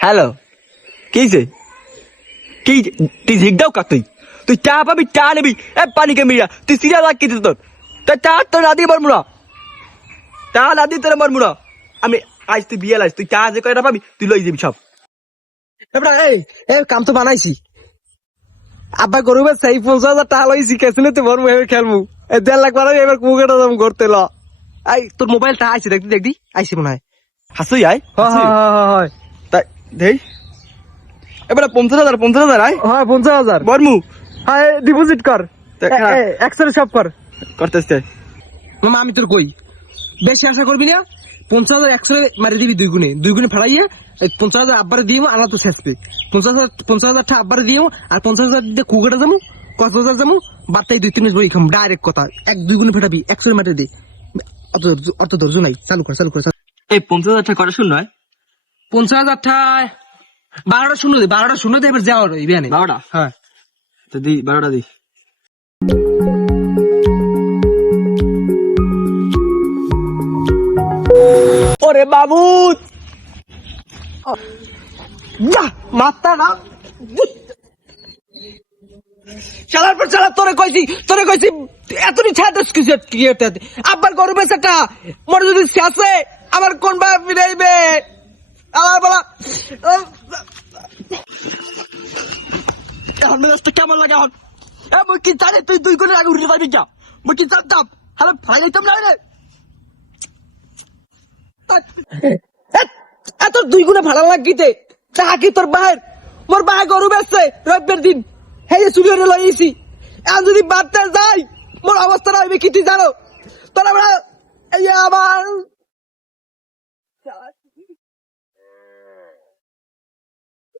hello কিছে কি তুই ঝিকদাও কা তুই চা পাবি চা নেবি পানি কে মিয়া তুই সিরিয়াল রাখ কিছু তোর চা তো না দিয়ে মরমুড়া চা না দিয়ে তোর মরমুড়া আমি আজ তুই বিয়ে লাইস তুই চা যে কয়টা পাবি তুই লই যাবি সব এবার এই কাম তো বানাইছি আব্বা গরুবে সেই 50,000 টাকা লইছি কেসলে তো বড় মেয়ে খেলবো 1.5 লাখ বানাই এবার কুকেটা দাম করতে ল আই তোর মোবাইলটা আইছে দেখদি আইছে মনে হয় হাসুই আয় হয় তাই দেই এবার 50,000 আয় হয় 50,000 বরমু হ্যাঁ ডিপোজিট কর এক্সেল সব কর করতেছে মামা আমি তোর কই বেশি আশা করবি না 50,000 এক্সেল মারি দিবি দুই গুণে ফেলাইয়া 50,000 আব্বারে দিও আনা তো শেষ পে 50,000 টা আব্বারে দিও আর 50,000 দিয়ে কুকেটা যাবো কক্সবাজার যাবো বার্তায় 2-3 মাস বই খাম ডাইরেক্ট কথা 1-2 গুণে ফেটাবি এক্সেল মারি দে অত ধৈর্য নাই চালু কর এই 50,000 টাকা কটা শূন্য 50,000 টা 12টা শূন্য দে এবার যাও রই বিয়ানে 12টা হ্যাঁ তো দি 12টা দি ওরে বাবু যা মাত্রা না চালার পর চালা তোরে কইছি এতনি ছাড়ছ কিছু কি আব্বার গরু বেচাটা মোর যদি শেষে আমার কোন ভাই ফিরাইবে আমার বলা এখন মেজাজটা কেমন লাগে এখন মুই কি জানি তুই 2 গুণের আগে উঠে পারবি যা মুই কি জানতাম হ্যালো ফালাই দিতাম না রে এত 2 গুণে ভাড়া লাগিতে টাকা কি তোর ভাইয়ের মোর ভাই গরু বেচছে রবিবার দিন হেই চুরি হয়ে লইছি এখন যদি বাড়তে যাই মোর অবস্থাটা হইবে কি তুই জানো তোর আমরা এই আবার